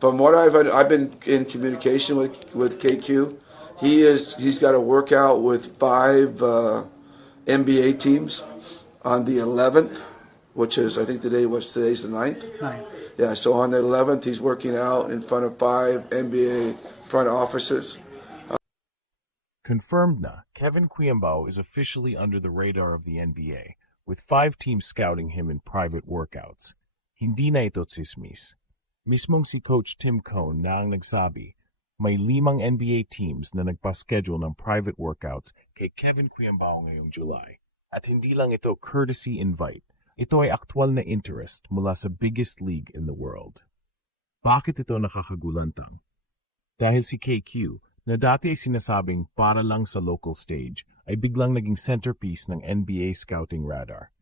From what I've been in communication with KQ. He's got a workout with 5 NBA teams on the 11th, which is I think today's the 9th. Nine. Yeah, so on the 11th he's working out in front of 5 NBA front officers. Confirmed na, Kevin Quiambao is officially under the radar of the NBA, with 5 teams scouting him in private workouts. Hindi na ito tsismis. Mismong si Coach Tim Cone na ang nagsabi, may 5 NBA teams na nagpa-schedule ng private workouts kay Kevin Quiambao ngayong July. At hindi lang ito courtesy invite, ito ay aktwal na interest mula sa biggest league in the world. Bakit ito nakakagulantang? Dahil si KQ, na dati ay sinasabing para lang sa local stage, ay biglang naging centerpiece ng NBA scouting radar.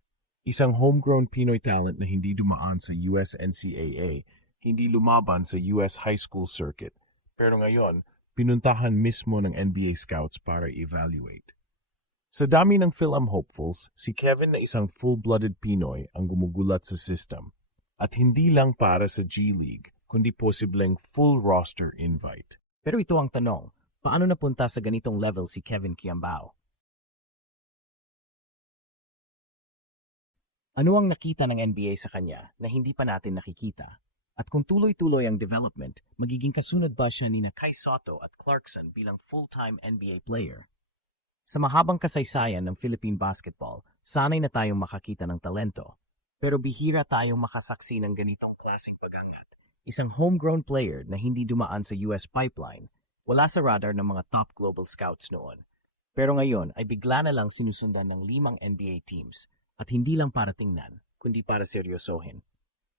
Isang homegrown Pinoy talent na hindi dumaan sa US NCAA, hindi lumaban sa US high school circuit, pero ngayon, pinuntahan mismo ng NBA scouts para evaluate. Sa dami ng Phil-Am hopefuls, si Kevin na isang full-blooded Pinoy ang gumugulat sa system. At hindi lang para sa G League, kundi posibleng full roster invite. Pero ito ang tanong, paano napunta sa ganitong level si Kevin Quiambao? Ano ang nakita ng NBA sa kanya na hindi pa natin nakikita? At kung tuloy-tuloy ang development, magiging kasunod ba siya ni Kai Sotto at Clarkson bilang full-time NBA player? Sa mahabang kasaysayan ng Philippine basketball, sanay na tayong makakita ng talento. Pero bihira tayong makasaksi ng ganitong klaseng pagangat. Isang homegrown player na hindi dumaan sa US pipeline, wala sa radar ng mga top global scouts noon. Pero ngayon ay bigla na lang sinusundan ng 5 NBA teams at hindi lang para tingnan, kundi para seryosohin.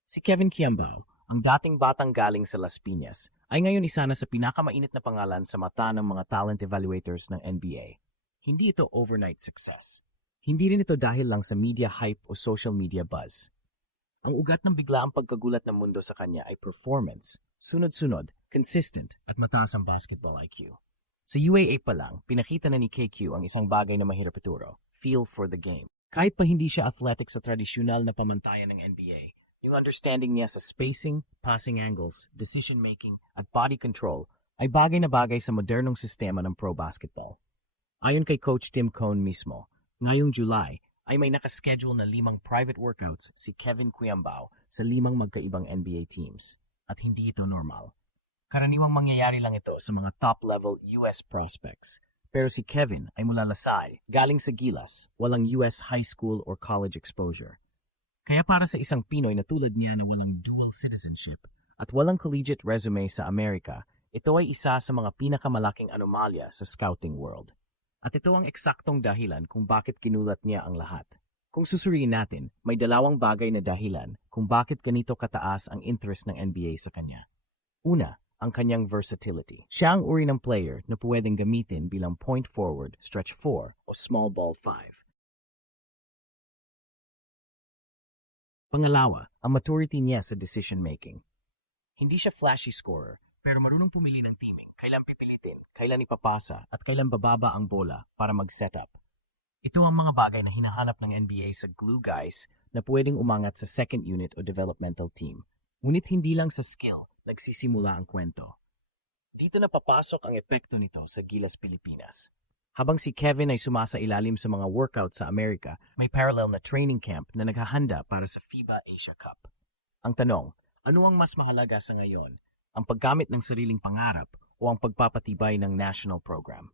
Si Kevin Quiambao, ang dating batang galing sa Las Piñas, ay ngayon isa na sa pinakamainit na pangalan sa mata ng mga talent evaluators ng NBA. Hindi ito overnight success. Hindi rin ito dahil lang sa media hype o social media buzz. Ang ugat ng biglaang pagkagulat ng mundo sa kanya ay performance, sunod-sunod, consistent at mataas ang basketball IQ. Sa UAA pa lang, pinakita na ni KQ ang isang bagay na mahirap ituro, feel for the game. Kahit pa hindi siya athletic sa tradisyonal na pamantayan ng NBA, yung understanding niya sa spacing, passing angles, decision-making, at body control ay bagay na bagay sa modernong sistema ng pro basketball. Ayon kay Coach Tim Cone mismo, ngayong July ay may nakaschedule na 5 private workouts si Kevin Quiambao sa 5 magkaibang NBA teams. At hindi ito normal. Karaniwang mangyayari lang ito sa mga top-level US prospects. Pero si Kevin ay mula Lasal, galing sa Gilas, walang US high school or college exposure. Kaya para sa isang Pinoy na tulad niya na walang dual citizenship at walang collegiate resume sa Amerika, ito ay isa sa mga pinakamalaking anomalya sa scouting world. At ito ang eksaktong dahilan kung bakit kinulat niya ang lahat. Kung susuriin natin, may 2 bagay na dahilan kung bakit ganito kataas ang interest ng NBA sa kanya. Una, ang kanyang versatility. Siya ang uri ng player na pwedeng gamitin bilang point forward, stretch 4 o small ball 5. Pangalawa, ang maturity niya sa decision-making. Hindi siya flashy scorer, pero marunong pumili ng teaming, kailan pipilitin, kailan ipapasa, at kailan bababa ang bola para mag-setup. Ito ang mga bagay na hinahanap ng NBA sa glue guys na pwedeng umangat sa second unit o developmental team. Ngunit hindi lang sa skill, nagsisimula ang kwento. Dito na papasok ang epekto nito sa Gilas, Pilipinas. Habang si Kevin ay sumasailalim sa mga workout sa Amerika, may parallel na training camp na naghahanda para sa FIBA Asia Cup. Ang tanong, ano ang mas mahalaga sa ngayon? Ang paggamit ng sariling pangarap o ang pagpapatibay ng national program?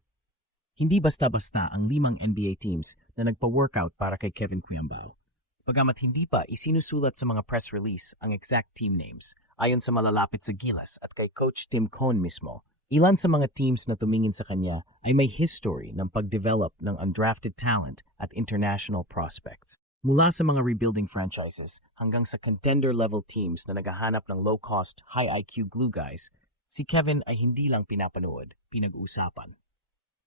Hindi basta-basta ang 5 NBA teams na nagpa-workout para kay Kevin Quiambao. Bagamat hindi pa isinusulat sa mga press release ang exact team names, ayon sa malalapit sa Gilas at kay Coach Tim Cone mismo, ilan sa mga teams na tumingin sa kanya ay may history ng pag-develop ng undrafted talent at international prospects. Mula sa mga rebuilding franchises hanggang sa contender-level teams na naghahanap ng low-cost, high-IQ glue guys, si Kevin ay hindi lang pinapanood, pinag-uusapan.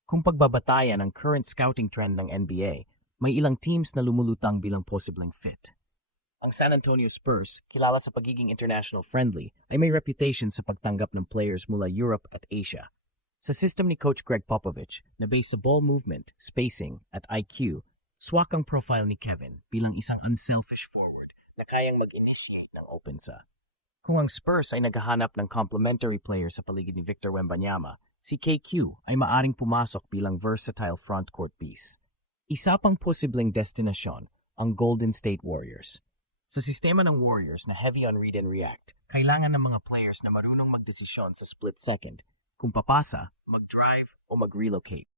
Kung pagbabatayan ang current scouting trend ng NBA, may ilang teams na lumulutang bilang posibleng fit. Ang San Antonio Spurs, kilala sa pagiging international friendly, ay may reputation sa pagtanggap ng players mula Europe at Asia. Sa system ni Coach Greg Popovich, na based sa ball movement, spacing, at IQ, swak ang profile ni Kevin bilang isang unselfish forward na kayang mag-initiate ng open sa. Kung ang Spurs ay naghahanap ng complementary player sa paligid ni Victor Wembanyama, si KQ ay maaring pumasok bilang versatile frontcourt piece. Isa pang posibleng destinasyon, ang Golden State Warriors. Sa sistema ng Warriors na heavy on read and react, kailangan ng mga players na marunong magdesisyon sa split second, kung papasa, mag-drive o mag-relocate.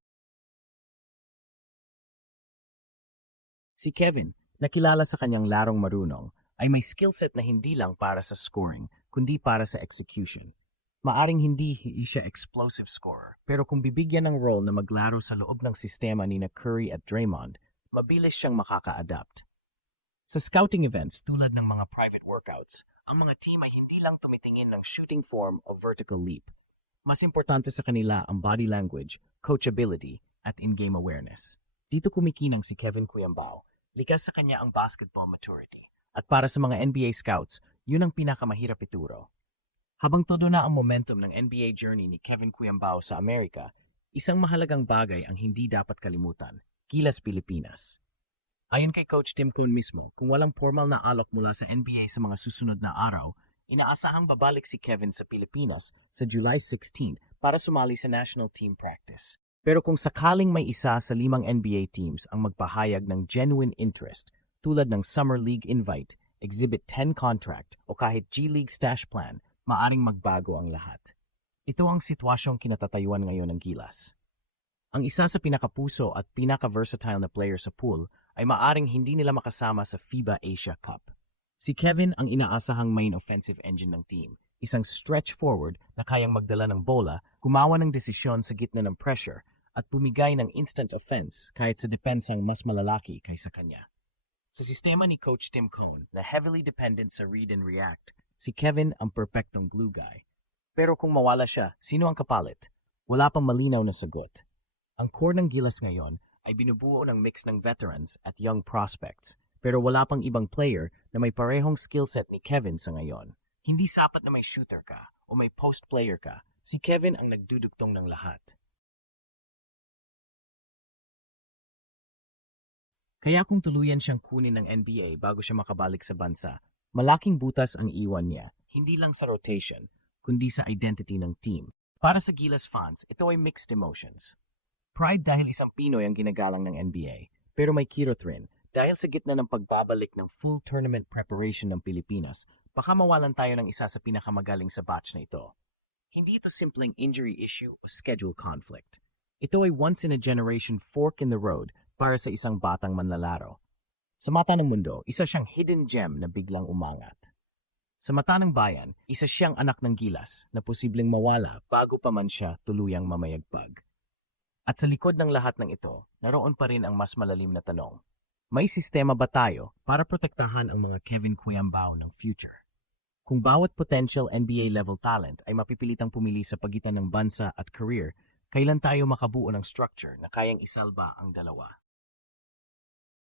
Si Kevin, na kilala sa kanyang larong marunong, ay may skillset na hindi lang para sa scoring, kundi para sa execution. Maaring hindi siya explosive scorer, pero kung bibigyan ng role na maglaro sa loob ng sistema ni na Curry at Draymond, mabilis siyang makaka-adapt. Sa scouting events tulad ng mga private workouts, ang mga team ay hindi lang tumitingin ng shooting form o vertical leap. Mas importante sa kanila ang body language, coachability, at in-game awareness. Dito kumikinang si Kevin Kuyambao, likas sa kanya ang basketball maturity. At para sa mga NBA scouts, yun ang pinakamahirap ituro. Habang todo na ang momentum ng NBA journey ni Kevin Kuyambao sa Amerika, isang mahalagang bagay ang hindi dapat kalimutan, Gilas Pilipinas. Ayon kay Coach Tim Cone mismo, kung walang formal na alok mula sa NBA sa mga susunod na araw, inaasahang babalik si Kevin sa Pilipinas sa July 16 para sumali sa national team practice. Pero kung sakaling may isa sa 5 NBA teams ang magpahayag ng genuine interest, tulad ng Summer League invite, Exhibit 10 contract o kahit G-League stash plan, maaring magbago ang lahat. Ito ang sitwasyong kinatatayuan ngayon ng Gilas. Ang isa sa pinakapuso at pinaka-versatile na player sa pool ay maaring hindi nila makasama sa FIBA Asia Cup. Si Kevin ang inaasahang main offensive engine ng team, isang stretch forward na kayang magdala ng bola, gumawa ng desisyon sa gitna ng pressure, at bumigay ng instant offense kahit sa depensang mas malalaki kaysa kanya. Sa sistema ni Coach Tim Cone na heavily dependent sa read and react, si Kevin ang perfectong glue guy. Pero kung mawala siya, sino ang kapalit? Wala pang malinaw na sagot. Ang core ng Gilas ngayon ay binubuo ng mix ng veterans at young prospects, pero wala pang ibang player na may parehong skillset ni Kevin sa ngayon. Hindi sapat na may shooter ka o may post player ka, si Kevin ang nagdudugtong ng lahat. Kaya kung tuluyan siyang kunin ng NBA bago siya makabalik sa bansa, malaking butas ang iwan niya, hindi lang sa rotation, kundi sa identity ng team. Para sa Gilas fans, ito ay mixed emotions. Pride dahil isang Pinoy ang ginagalang ng NBA, pero may kirot rin dahil sa gitna ng pagbabalik ng full tournament preparation ng Pilipinas, baka mawalan tayo ng isa sa pinakamagaling sa batch na ito. Hindi ito simpleng injury issue o schedule conflict. Ito ay once-in-a-generation fork in the road para sa isang batang manlalaro. Sa mata ng mundo, isa siyang hidden gem na biglang umangat. Sa mata ng bayan, isa siyang anak ng Gilas na posibleng mawala bago pa man siya tuluyang mamayagpag. At sa likod ng lahat ng ito, naroon pa rin ang mas malalim na tanong. May sistema ba tayo para protektahan ang mga Kevin Kuyambao ng future? Kung bawat potential NBA-level talent ay mapipilitang pumili sa pagitan ng bansa at career, kailan tayo makabuo ng structure na kayang isalba ang dalawa?